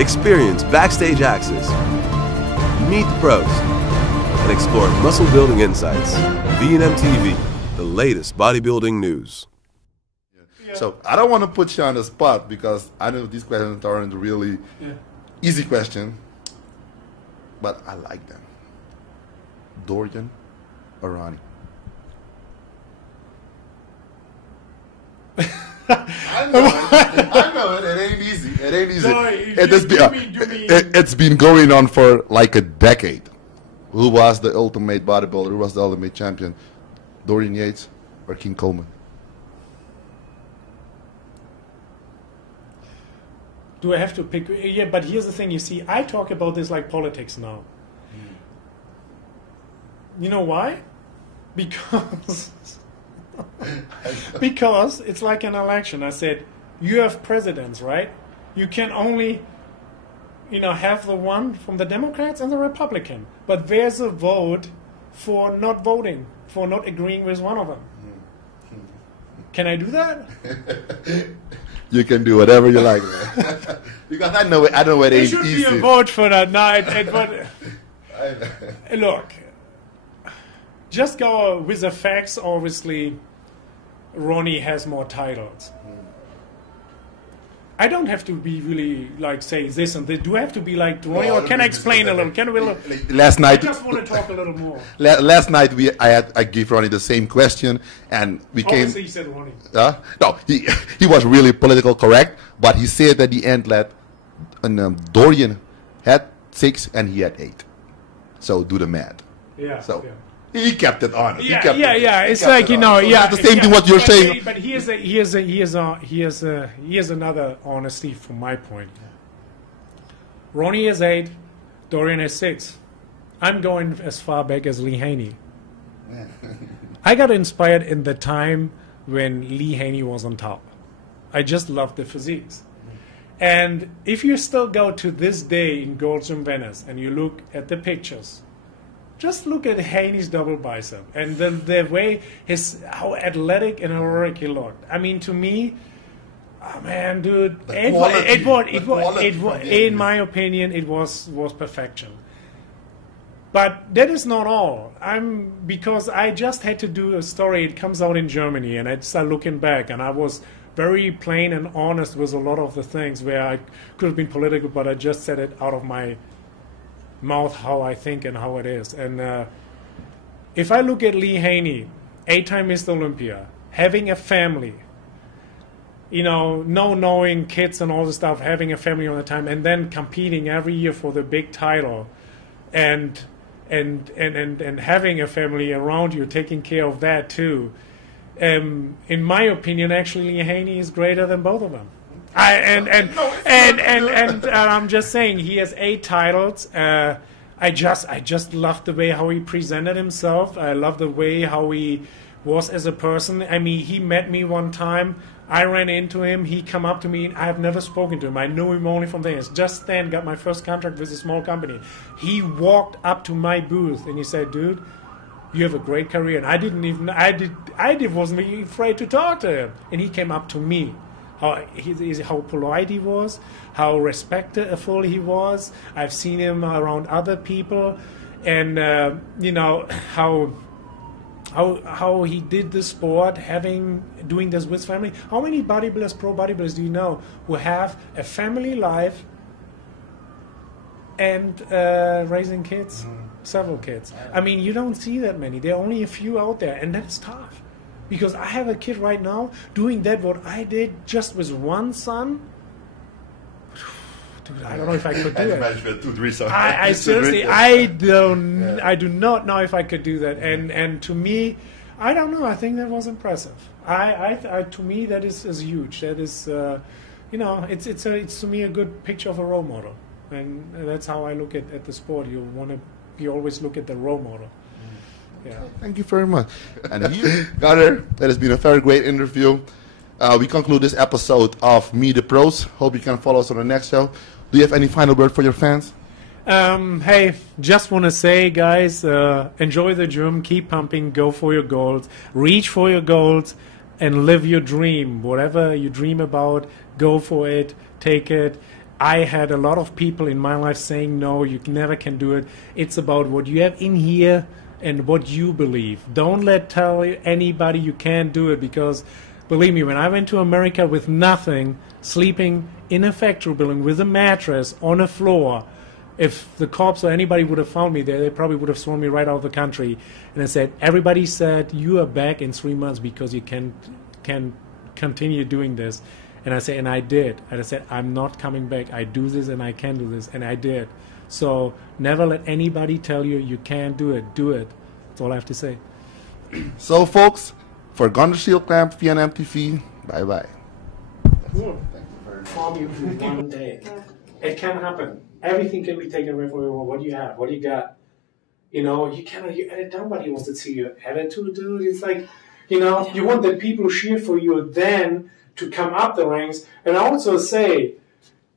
Experience backstage access, meet the pros, and explore muscle building insights. VNM-tv, the latest bodybuilding news. So I don't want to put you on the spot because I know these questions aren't really easy question, but I like them. Dorian or Ronnie? I know it. It ain't easy. It ain't easy. No, it's been going on for like a decade. Who was the ultimate bodybuilder? Who was the ultimate champion? Dorian Yates or King Coleman? Do I have to pick? Yeah, but here's the thing. You see, I talk about this like politics now. You know why? Because because it's like an election. I said, you have presidents, right? You can only, have the one from the Democrats and the Republican. But there's a vote for not voting, for not agreeing with one of them. Can I do that? You can do whatever you like, man. Because I know it ain't easy. There should be a vote for that night. Look, just go with the facts. Obviously, Ronnie has more titles. I don't have to be really like say this and this. Do I have to be like Ronnie, or can I explain a little? Can we? Last night, I just want to talk a little more. Last night I gave Ronnie the same question, and we came. Obviously, he said Ronnie. No, he was really political correct, but he said at the end that Dorian had 6 and he had 8. So do the math. Yeah. So. Yeah. He kept it honest. Yeah. It's like It's the same thing what you're saying. But here's another honesty from my point. Ronnie is 8, Dorian is 6. I'm going as far back as Lee Haney. I got inspired in the time when Lee Haney was on top. I just loved the physiques. And if you still go to this day in Gold's Gym Venice and you look at the pictures, just look at Haney's double bicep and the way how athletic and heroic he looked. I mean, to me, oh man, dude, in my opinion, it was perfection. But that is not all. Because I just had to do a story. It comes out in Germany, and I started looking back, and I was very plain and honest with a lot of the things where I could have been political, but I just said it out of my mouth how I think and how it is. And if I look at Lee Haney, 8-time Mr. Olympia, having a family, no knowing kids and all the stuff, having a family all the time, and then competing every year for the big title, and having a family around you, taking care of that too. In my opinion, actually, Lee Haney is greater than both of them. I'm just saying he has 8 titles. I just love the way how he presented himself. I love the way how he was as a person. I mean, he met me one time. I ran into him. He come up to me. And I have never spoken to him. I knew him only from Vegas. Just then, got my first contract with a small company. He walked up to my booth and he said, "Dude, you have a great career." And I wasn't even afraid to talk to him. And he came up to me. How polite he was, how respectful he was. I've seen him around other people, and how he did the sport, doing this with family. How many bodybuilders, pro bodybuilders, do you know who have a family life and raising kids, several kids? I mean, you don't see that many. There are only a few out there, and that's tough. Because I have a kid right now doing that what I did just with one son. Dude, I don't know if I could do it. I seriously, I do not know if I could do that. And to me, I don't know. I think that was impressive. To me, that is huge. That is, it's to me a good picture of a role model, and that's how I look at the sport. You always look at the role model. Yeah. Thank you very much. And Gunter, that has been a very great interview. We conclude this episode of Meet the Pros. Hope you can follow us on the next show. Do you have any final word for your fans? Hey, just want to say, guys, enjoy the gym, keep pumping, go for your goals, reach for your goals, and live your dream. Whatever you dream about, go for it, take it. I had a lot of people in my life saying, no, you never can do it. It's about what you have in here and what you believe. Don't tell anybody you can't do it, because believe me, when I went to America with nothing, sleeping in a factory building with a mattress on a floor, if the cops or anybody would have found me there, they probably would have thrown me right out of the country. And I said, everybody said, you are back in 3 months because you can continue doing this. And I said, and I did. And I said, I'm not coming back. I do this and I can do this. And I did. So never let anybody tell you you can't do it. Do it. That's all I have to say. So, folks, for Gunter Schlierkamp, VNM-tv, bye-bye. Cool. Inform you for one day. It can happen. Everything can be taken away from you. What do you have? What do you got? You know, you cannot. Nobody wants to see your attitude, dude. It's like, you know, you want the people who cheer for you then to come up the ranks. And I also say,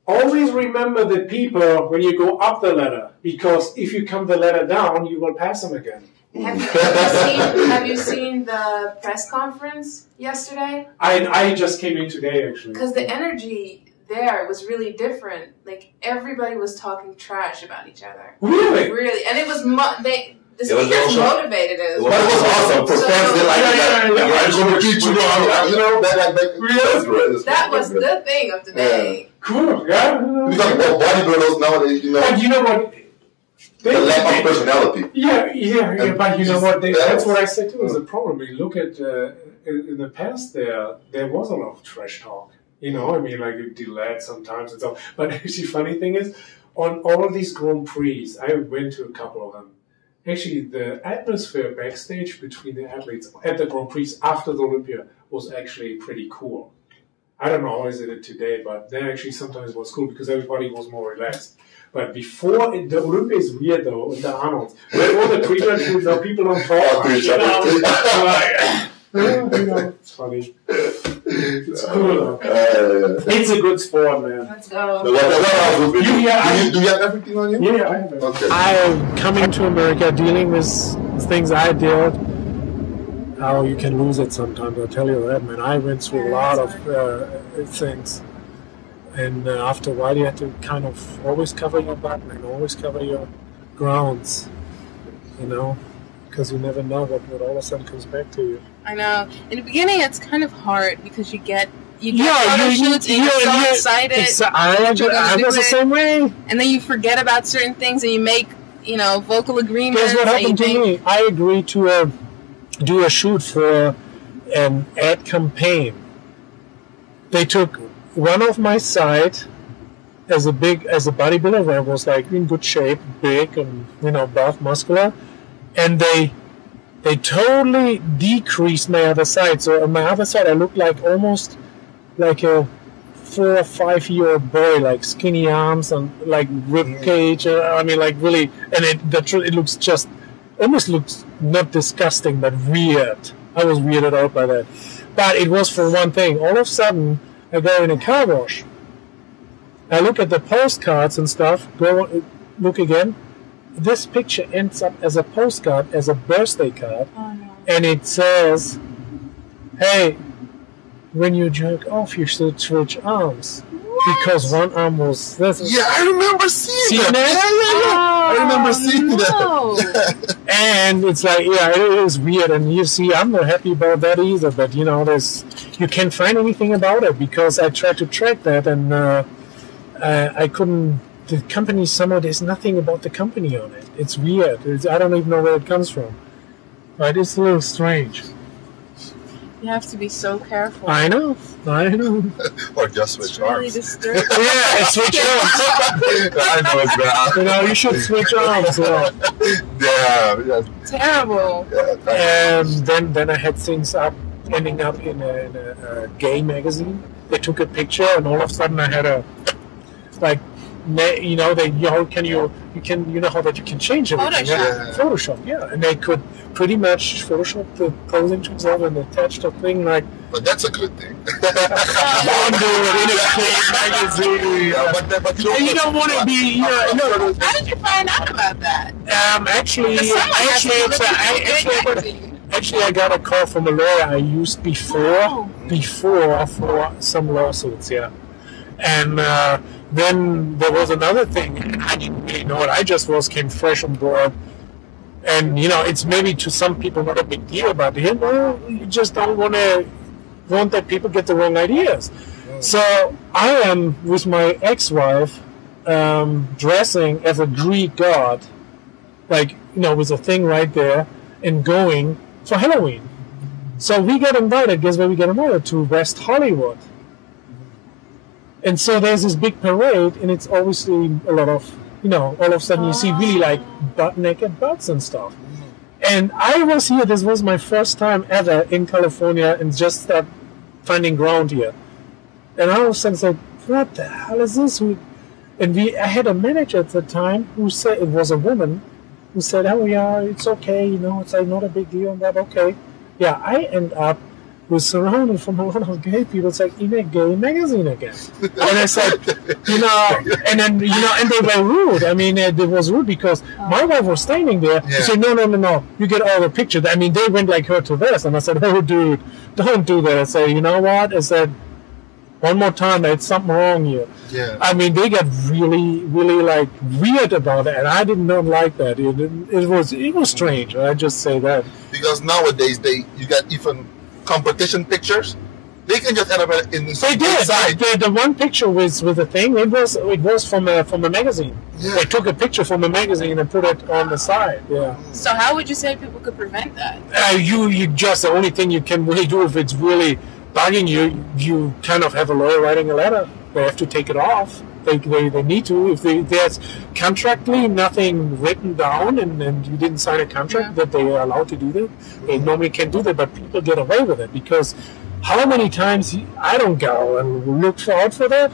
always remember the people when you go up the ladder, because if you come the ladder down, you will pass them again. Have you seen the press conference yesterday? I just came in today, actually. Because the energy there was really different. Like, everybody was talking trash about each other. Really? Really. And it was, the speakers motivated us. But it was awesome. For fans, they like that was the thing of the day. Cool, yeah. We talk about bodybuilders nowadays, you know. But you know what? The lack of personality. Yeah, but you know what? That's what I said too. Is a problem. We look at in the past. There was a lot of trash talk. You know, I mean, like it delayed sometimes and so. But actually, funny thing is, on all of these Grand Prix, I went to a couple of them. Actually, the atmosphere backstage between the athletes at the Grand Prix after the Olympia was actually pretty cool. I don't know how is it today, but then actually sometimes was cool because everybody was more relaxed. But before the Olympia is weird though, in the Arnold's, where all the pre-runs are people on top. You know, it's funny. It's cool though. It's a good sport, man. Let's go. Do you have everything on you? Yeah, I have it. Okay. I'm coming to America, dealing with things I did. How you can lose it sometimes, I'll tell you that, man. I went through a lot of things. And after a while, you have to kind of always cover your butt and always cover your grounds, you know, because you never know what all of a sudden comes back to you. I know. In the beginning, it's kind of hard because you get photo shoots and you're so excited. I was the same way. And then you forget about certain things and you make, you know, vocal agreements. Guess what happened to me? I agreed to do a shoot for an ad campaign. They took one of my side as a bodybuilder where I was like in good shape, big and, you know, buff, muscular, and they totally decreased my other side. So on my other side, I looked like almost like a 4 or 5 year old boy, like skinny arms and like rib cage. I mean, like really, and it looks just almost looks not disgusting, but weird. I was weirded out by that. But it was for one thing. All of a sudden, I go in a car wash. I look at the postcards and stuff. Go look again. This picture ends up as a postcard, as a birthday card, and it says, "Hey, when you jerk off, you should switch arms." What? Because one arm was this. Yeah, I remember seeing that. I remember seeing that. And it's like, yeah, it is weird. And you see, I'm not happy about that either. But you know, you can't find anything about it because I tried to track that, and I couldn't. The company somehow there's nothing about the company on it. It's weird. I don't even know where it comes from. But it's a little strange. You have to be so careful. I know. Or just switch really arms. Disturbing. Yeah, switch arms. I know it's bad. You know, you should switch arms. Yeah. Terrible. Yeah, and then I had things ending up in a gay magazine. They took a picture, and all of a sudden I had a you know, you know how that you can change everything. Photoshop, yeah. And they could pretty much Photoshop the posing themselves and attach the thing like. But that's a good thing. In a magazine. But you don't want to be. How did you find out about that? Actually, I got a call from a lawyer I used before for some lawsuits, yeah. And then there was another thing, and I didn't really know it. I just came fresh on board. And, you know, it's maybe to some people not a big deal, but you know, you just don't want that people get the wrong ideas. So I am, with my ex-wife, dressing as a Greek god, like, you know, with a thing right there, and going for Halloween. So we get invited, guess where we get invited? To West Hollywood. And so there's this big parade, and it's obviously a lot of, you know, all of a sudden you see really like naked butts and stuff. And I was here, this was my first time ever in California, and just finding ground here. And I was like, what the hell is this? And I had a manager at the time who said, it was a woman, who said, oh yeah, it's okay, you know, it's like not a big deal, but okay. Yeah, I end up was surrounded from a lot of gay people. It's like in a gay magazine again. And I said, you know, and then, you know, and they were rude. I mean, it was rude because my wife was standing there. Yeah. She said, no, you get all the pictures. I mean, they went like her to this. And I said, oh, dude, don't do that. I said, you know what? I said, one more time, there's something wrong here. Yeah. I mean, they got really, really like weird about it, and I did not like that. It was strange. I just say that because nowadays you got even competition pictures. They can just end up in the They did. The one picture with the thing. It was from a magazine. Yeah. They took a picture from a magazine and put it on the side. Yeah. So how would you say people could prevent that? You just the only thing you can really do if it's really bugging you, you kind of have a lawyer writing a letter. They have to take it off. They need to. If there's contractually nothing written down and you didn't sign a contract that they are allowed to do that, they normally can't do that, but people get away with it because how many times I don't go and look out for that?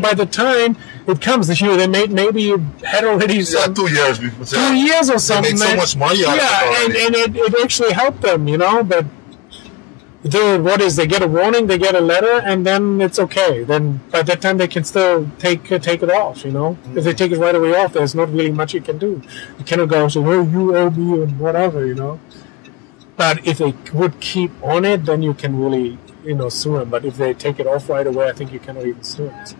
By the time it comes this year, they maybe you had already 2 years before. 2 years or something. They made so much money out of it. And it actually helped them, you know, but they get a warning, they get a letter, and then it's okay. Then by that time they can still take it off, you know. If they take it right away off, there's not really much you can do. You cannot go and say, well, you owe me and whatever, you know. But if they would keep on it, then you can really, you know, sue them. But if they take it off right away, I think you cannot even sue it.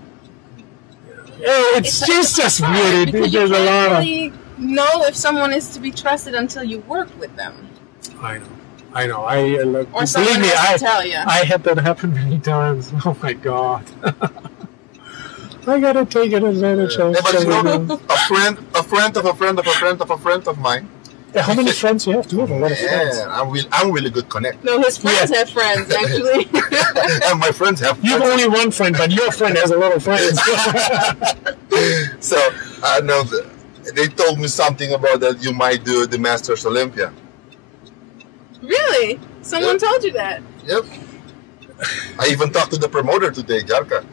It's just weird. There's a lot of... You can't really know if someone is to be trusted until you work with them. I know. Or someone has to tell you. I had that happen many times. Oh my God. I gotta take it advantage of. Yeah, but you know, a friend of a friend of a friend of a friend of mine. Yeah, how many friends you have? Do you have a lot of friends? I'm really good connect. No, his friends have friends, actually. And my friends have friends. You have only one friend, but your friend has a lot of friends. So, I know they told me something about that you might do the Masters Olympia. Really? Someone told you that? Yep. I even talked to the promoter today, Jarka.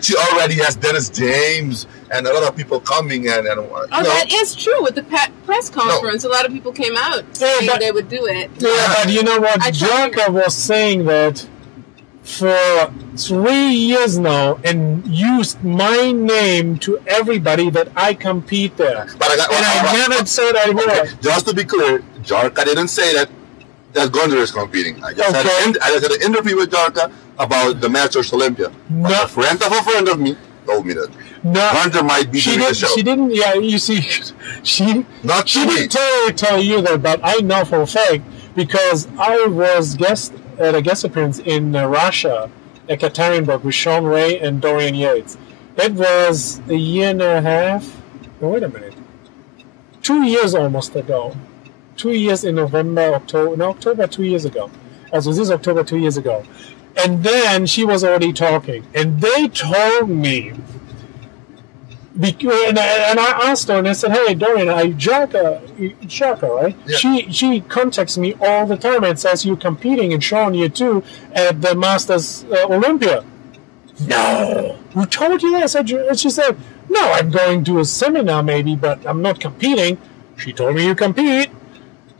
She already has Dennis James and a lot of people coming. That is true. With the press conference, a lot of people came out saying they would do it. Yeah, but you know what? Jarka was saying that for 3 years now and used my name to everybody that I compete there. But I never said I would. Okay. Just to be clear, Jarka didn't say that Gunter is competing. I just had an interview with Jarka about the Masters Olympia. No. A friend of me told me that. No. Gunter might be doing the show. She didn't, you see, she didn't tell you that, but I know for a fact because I was at a guest appearance in Russia, at Ekaterinburg with Sean Ray and Dorian Yates. It was a year and a half. No, wait a minute. 2 years almost ago. 2 years in October 2 years ago. So this is October 2 years ago. And then she was already talking. And they told me, and I asked her, and I said, hey, Dorian, Jarka, right? Yeah. She contacts me all the time and says, you're competing and showing you too at the Masters Olympia. No. Who told you that? And she said, no, I'm going to a seminar maybe, but I'm not competing. She told me you compete.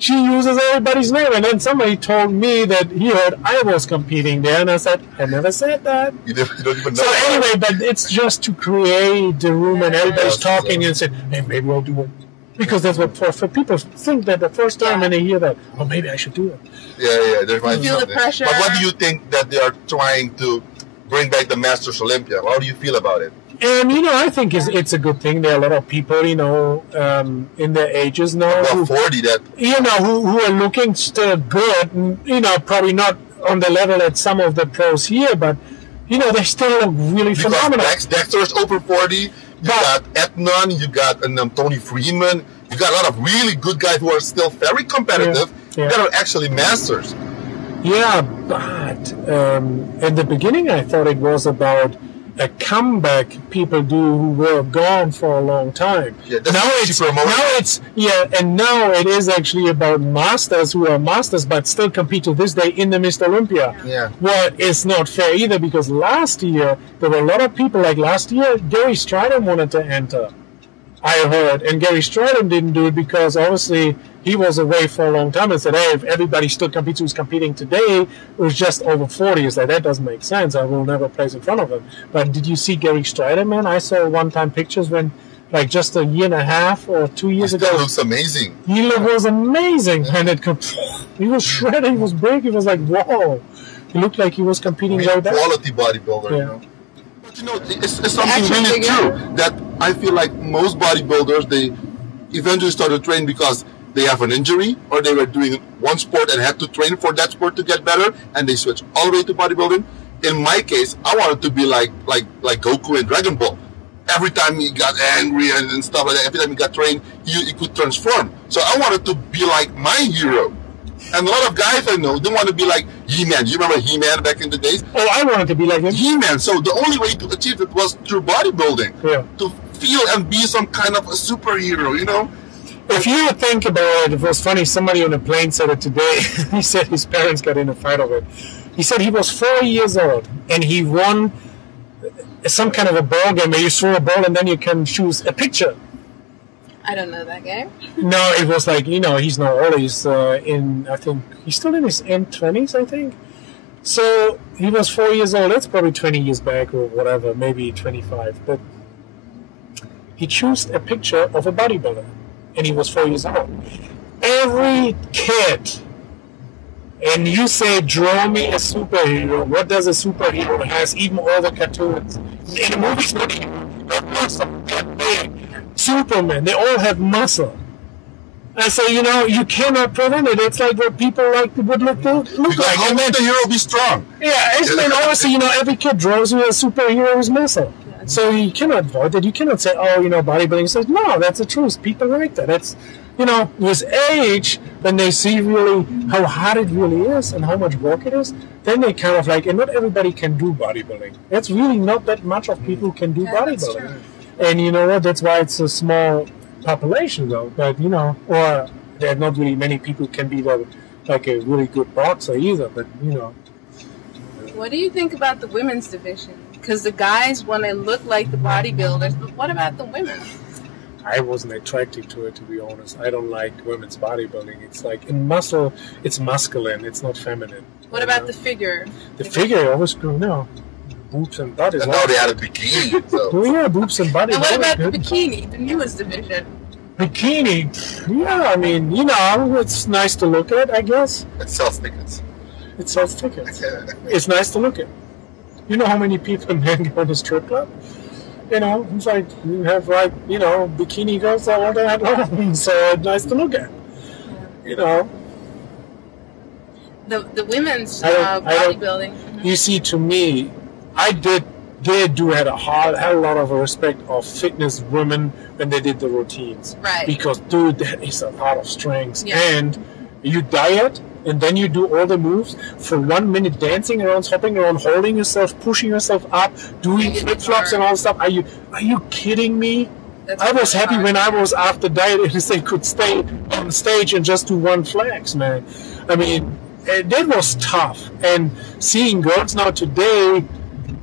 She uses everybody's name, and then somebody told me that he heard I was competing there, and I said, I never said that. You don't even know. So anyway, but it's just to create the room, and everybody's talking and said, hey, maybe I'll do it. Because that's what for people think that the first time when they hear that, oh, maybe I should do it. Yeah, there might be feel the pressure. But what do you think that they are trying to bring back the Masters Olympia. How do you feel about it? And, I think it's a good thing. There are a lot of people, in their ages now. About 40 that... who are looking still good. And, probably not on the level at some of the pros here, but, they still look really phenomenal. Dexter is over 40. You got Etnan, you got Tony Freeman. You got a lot of really good guys who are still very competitive that are actually masters. Yeah, but in the beginning I thought it was about a comeback people do who were gone for a long time. Yeah, now it is actually about masters who are masters but still compete to this day in the Mr. Olympia. Yeah. Well, it's not fair either because last year there were a lot of people like last year Gary Stridham wanted to enter. I heard, and Gary Stridham didn't do it because obviously he was away for a long time and said, hey, if everybody still competes who's competing today, it was just over 40. It's like, that doesn't make sense. I will never place in front of him. But did you see Gary Stridham, man? I saw one-time pictures when, like, just a year and a half or 2 years ago. He looks amazing. He was amazing. And he was shredded, he was big, he was like, whoa. He looked like he was competing right there. Quality bodybuilder, But it's something really true that I feel like most bodybuilders, they eventually start to train because they have an injury or they were doing one sport and had to train for that sport to get better and they switch all the way to bodybuilding. In my case, I wanted to be like Goku in Dragon Ball. Every time he got angry and stuff like that, every time he got trained, he could transform. So I wanted to be like my hero. And a lot of guys I know, they want to be like He-Man. You remember He-Man back in the days? Oh, I wanted to be like him. He-Man. So the only way to achieve it was through bodybuilding. Yeah. To feel and be some kind of a superhero, If you think about it was funny. Somebody on a plane said it today. He said his parents got in a fight over it. He said he was 4 years old and he won some kind of a ball game where you throw a ball and then you can choose a picture. I don't know that game. No, it was like, he's not old. He's I think, he's still in his end-20s, I think. So he was 4 years old. That's probably 20 years back or whatever, maybe 25. But he chose a picture of a bodybuilder. And he was 4 years old. Every kid, and you say, draw me a superhero. What does a superhero has? Even all the cartoons. In the movies, not even. They're big. Superman, they all have muscle. I say, you cannot prevent it. It's like what people would look like. How would the hero be strong? Yeah, and obviously, every kid draws you a superhero with muscle. So you cannot avoid that. You cannot say, bodybuilding says, no, that's the truth. People like that. That's, with age, when they see really how hard it really is and how much work it is, then they kind of and not everybody can do bodybuilding. It's really not that much of people who can do bodybuilding. And you know what? That's why it's a small population, though. But, or there are not really many people who can be like a really good boxer either. But, What do you think about the women's division? Because the guys want to look like the bodybuilders, but what about the women? I wasn't attracted to it, to be honest. I don't like women's bodybuilding. It's like in muscle, it's masculine. It's not feminine. What about the figure? The figure always grew, boobs and butt is and now they had a bikini. So. Oh, yeah, boobs and butt. And what about the bikini, the newest division? Bikini, yeah, I mean, it's nice to look at, I guess. It sells tickets. It sells tickets. It's nice to look at. You know how many people men go to strip club? It's like you have bikini girls all that long, so it's nice to look at. The women's bodybuilding. You see, to me, I did had a lot of respect of fitness women when they did the routines. Right. Because, dude, that is a lot of strength. Yeah. And you diet, and then you do all the moves for 1 minute, dancing around, hopping around, holding yourself, pushing yourself up, doing flip-flops and all that stuff. Are you kidding me? I was happy when I was after diet and they could stay on stage and just do one flex, man. I mean, that was tough. And seeing girls now today,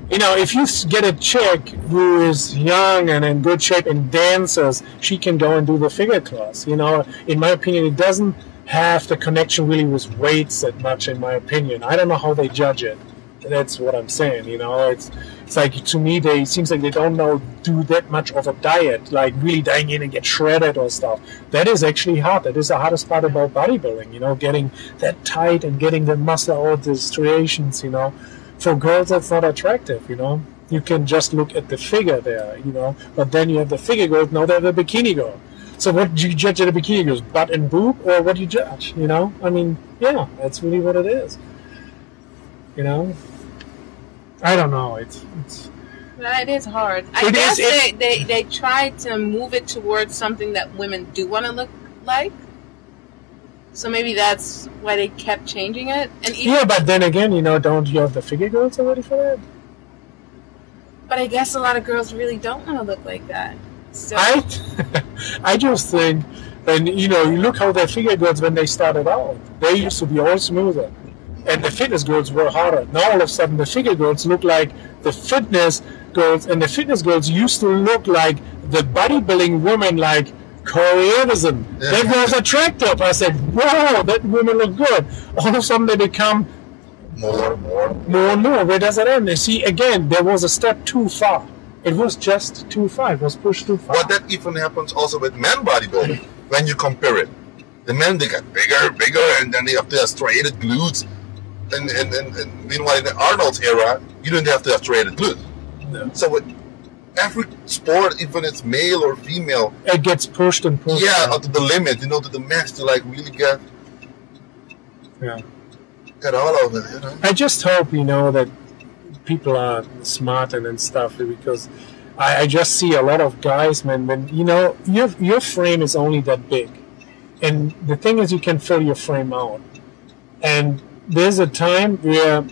if you get a chick who is young and in good shape and dances, she can go and do the figure class. In my opinion, it doesn't have the connection really with weights that much, in my opinion. I don't know how they judge it. That's what I'm saying, It's like, to me, it seems like they don't do that much of a diet, like really dying in and get shredded or stuff. That is actually hard. That is the hardest part about bodybuilding, getting that tight and getting the muscle out, the striations, for girls, that's not attractive, you know. You can just look at the figure there, you know. But then you have the figure girls, now they're the bikini girl. So what do you judge at a bikini girl's butt and boob, or what do you judge, you know? I mean, yeah, that's really what it is. You know? I don't know. It's It is hard. I guess they try to move it towards something that women do want to look like. So maybe that's why they kept changing it. And yeah, but then again, you know, don't you have the figure girls already for that? But I guess a lot of girls really don't want to look like that. So. I just think, and you know, you look how the figure girls when they started out, they used to be all smoother, and the fitness girls were harder. Now all of a sudden, the figure girls look like the fitness girls, and the fitness girls used to look like the bodybuilding women, like Corey Anderson. That was attractive. I said, wow, that women look good. All of a sudden, they become more and more. Where does it end? You see, again, there was a step too far. It was just too far. It was pushed too far. But that even happens also with men bodybuilding. When you compare it, the men, they get bigger, and then they have to have striated glutes. And meanwhile, in the Arnold's era, you didn't have to have striated glutes. No. So with every sport, even it's male or female, it gets pushed and pushed. Yeah, up to the limit, you know, to the max, to like really get all of it, you know. I just hope, you know, that people are smart and stuff, because I just see a lot of guys, man, when, you know, your frame is only that big. And the thing is, you can fill your frame out. And there's a time where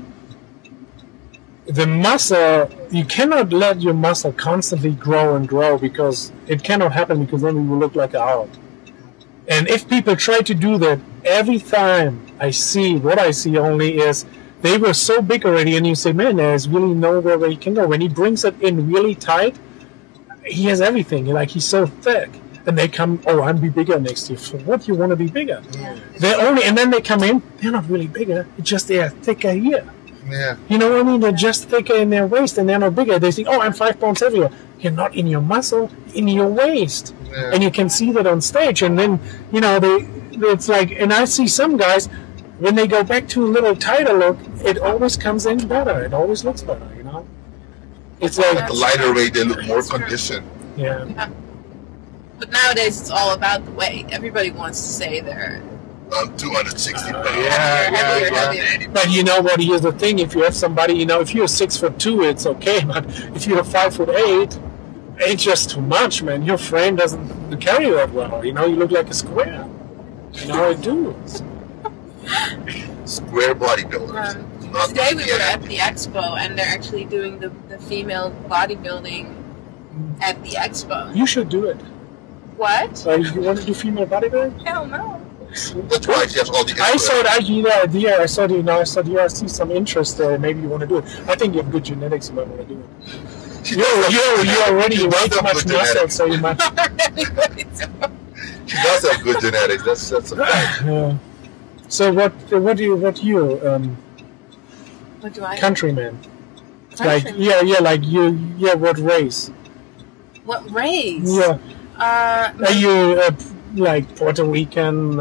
the muscle, you cannot let your muscle constantly grow and grow, because it cannot happen, because then we will look like a Hulk. And if people try to do that, every time what I see only is they were so big already, and you say, man, there's really nowhere where he can go. When he brings it in really tight, he has everything. Like, he's so thick. And they come, I'll be bigger next year. For what, you want to be bigger? Yeah. And then they come in, they're not really bigger. It's just they're thicker here. Yeah. You know what I mean? They're just thicker in their waist, and they're not bigger. They think, I'm 5 pounds heavier. You're not in your muscle, in your waist. Yeah. And you can see that on stage. And then, you know, it's like, and I see some guys, when they go back to a little tighter look, it always comes in better. It always looks better, you know? It's like the lighter weight, they look more conditioned. Yeah. But nowadays, it's all about the weight. Everybody wants to say they're 260 pounds. Yeah. But you know what? Here's the thing: if you have somebody, you know, if you're 6'2", it's okay. But if you're 5'8", it's just too much, man. Your frame doesn't carry that well. You know, you look like a square. You know, it does. Square bodybuilders. Today we were at the expo, and they're actually doing the female bodybuilding at the expo. You should do it. What? You want to do female bodybuilding? Hell no. That's why she has all the. I saw the idea. I saw I see some interest there. Maybe you want to do it. I think you have good genetics. You might want to do it. You already way too much muscle, so you might. She does have good genetics. That's a fact. Yeah. So what do you what do I? Countryman. Like what race? What race? Yeah. Are you like Puerto Rican,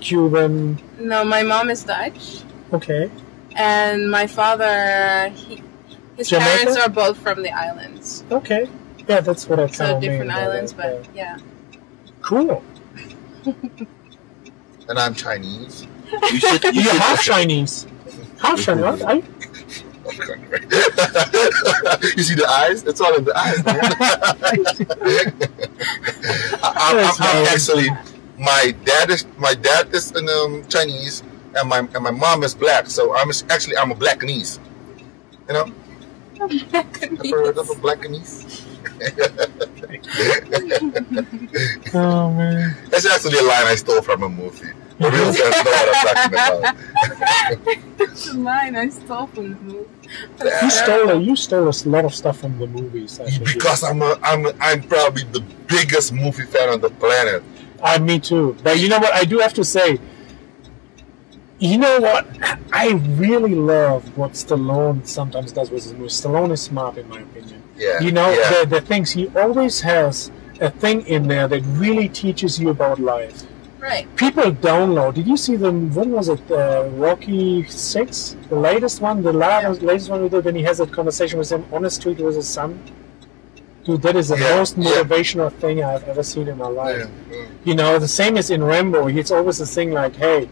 Cuban? No, my mom is Dutch. Okay. And my father, his Jamaica? parents are both from the islands. Okay. Yeah, that's what I kind of So mean. different islands, but yeah. Cool. And I'm Chinese. You're half Chinese. Half Chinese, right? You see the eyes? It's all in the eyes. I'm actually, my dad is Chinese, and my mom is black. So I'm a Blackanese. You know? Blackanese. Heard of a Blackanese? Oh man. That's actually a line I stole from a movie. The real fans know what I'm talking about. It's a line I stole from the movie. You stole a lot of stuff from the movies. Because I'm probably the biggest movie fan on the planet. Me too. But you know what? I do have to say. You know what? I really love what Stallone sometimes does with his movies. Stallone is smart, in my opinion. Yeah. You know, the things he always has a thing in there that really teaches you about life. Right. People don't know. Did you see when was it, Rocky 6? The latest one? The latest one we did when he has that conversation with him on the street with his son? Dude, that is the most motivational thing I've ever seen in my life. You know, the same as in Rambo. It's always the thing like, hey,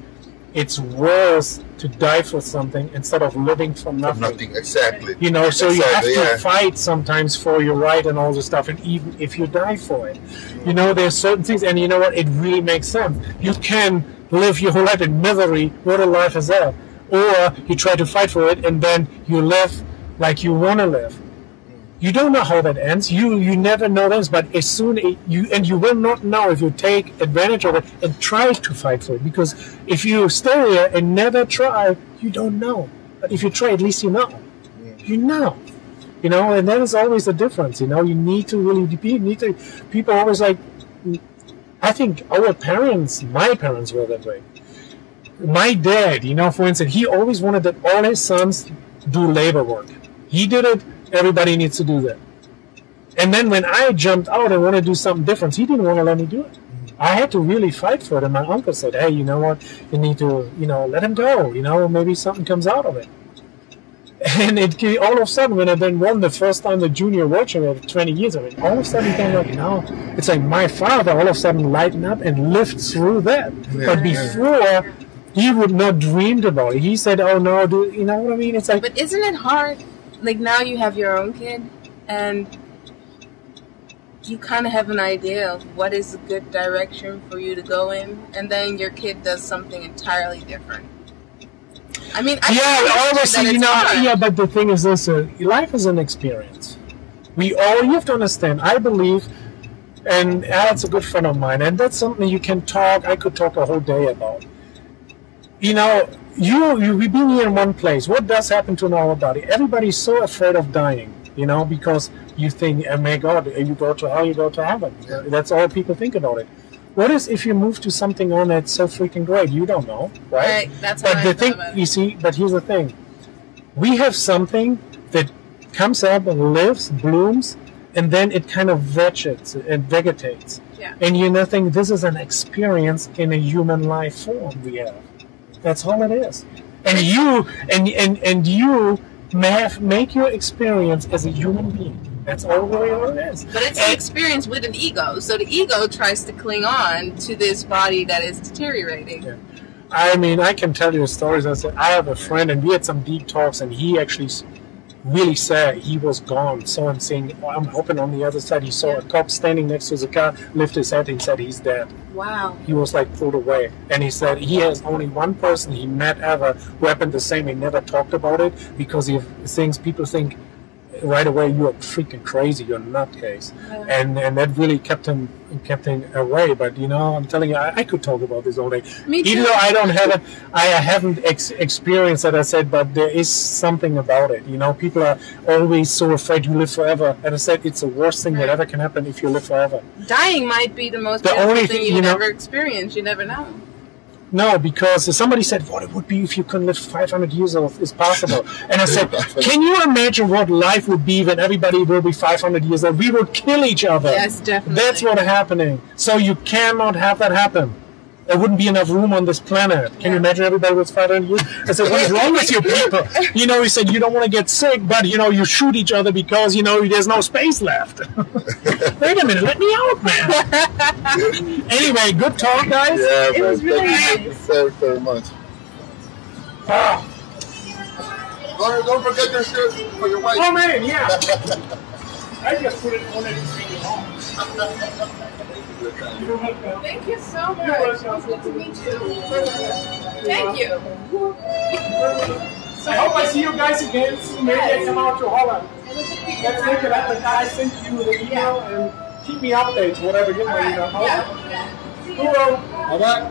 it's worse to die for something instead of living for nothing. Exactly. You know, so you have to fight sometimes for your right and all this stuff, and even if you die for it. You know, there's certain things, and you know what, it really makes sense. You can live your whole life in misery, what a life is that? Or you try to fight for it, and then you live like you want to live. You don't know how that ends. You never know this, but as soon you will not know if you take advantage of it and try to fight for it. Because if you stay there and never try, you don't know. But if you try, at least you know. You know. You know, and that is always the difference. You know, you need to really be. People always like. I think our parents, my parents, were that way. My dad, you know, for instance, he always wanted that all his sons do labor work. He did it. Everybody needs to do that. And then when I jumped out and wanted to do something different, he didn't want to let me do it. I had to really fight for it. And my uncle said, hey, you know what? You need to, you know, let him go. You know, maybe something comes out of it. And all of a sudden, when I then won the first time the junior world championship after 20 years of it, all of a sudden it came like, you know, it's like my father all of a sudden lightened up and lived through that. But before, he would not dreamed about it. He said, oh, no, dude, you know what I mean? It's like... But isn't it hard? Like, now you have your own kid, and you kind of have an idea of what is a good direction for you to go in, and then your kid does something entirely different. I mean, obviously, you know, but the thing is this, life is an experience. You have to understand, I believe, and Alan's a good friend of mine, and that's something I could talk a whole day about. You know, we've been here in one place. What does happen to our body? Everybody's so afraid of dying, you know, because you think, oh my God, you go to hell, you go to heaven. That's all people think about it. What is if you move to something on that's so freaking great? You don't know, right? Right, that's what I thought about it. You see, but here's the thing. We have something that comes up and lives, blooms, and then it kind of vegetates. Yeah. And you know, think this is an experience in a human life form we have. That's all it is. And you make your experience as a human being. That's all it is. But it's an experience with an ego. So the ego tries to cling on to this body that is deteriorating. Yeah. I mean, I can tell you stories. I have a friend, and we had some deep talks, and he actually really sad. He was gone. So I'm saying, I'm hoping on the other side he saw a cop standing next to the car, lift his head and said he's dead. Wow. He was like pulled away. And he said he has only one person he met ever who happened the same. He never talked about it because people think right away you're freaking crazy, you're a nutcase. And that really kept him away. But you know, I'm telling you, I could talk about this all day. Me too. Even though I don't have it, I haven't experienced it. I said, but there is something about it. You know, people are always so afraid you live forever, and I said it's the worst thing that ever can happen if you live forever. Dying might be the most beautiful thing you've ever experienced. You never know. No, because somebody said, what it would be if you could live 500 years old is possible. And I said, can you imagine what life would be when everybody will be 500 years old? We would kill each other. Yes, definitely. That's what's happening. So you cannot have that happen. There wouldn't be enough room on this planet. Can you imagine everybody was 500 years? I said, what is wrong with you people? You know, he said, you don't want to get sick, but, you know, you shoot each other because, you know, there's no space left. Wait a minute, let me out, man. Anyway, good talk, guys. Yeah, It was really nice. Thank you very, very much. Don't forget your shirt for your wife. Oh, man, yeah. I just put it on it and take it off. Thank you so much. It was good to meet you. Thank you. I hope I see you guys again soon. Maybe I come out to Holland. Let's make it happen. I sent you the email and keep me updated, whatever you know. Yeah. Cool. Bye-bye.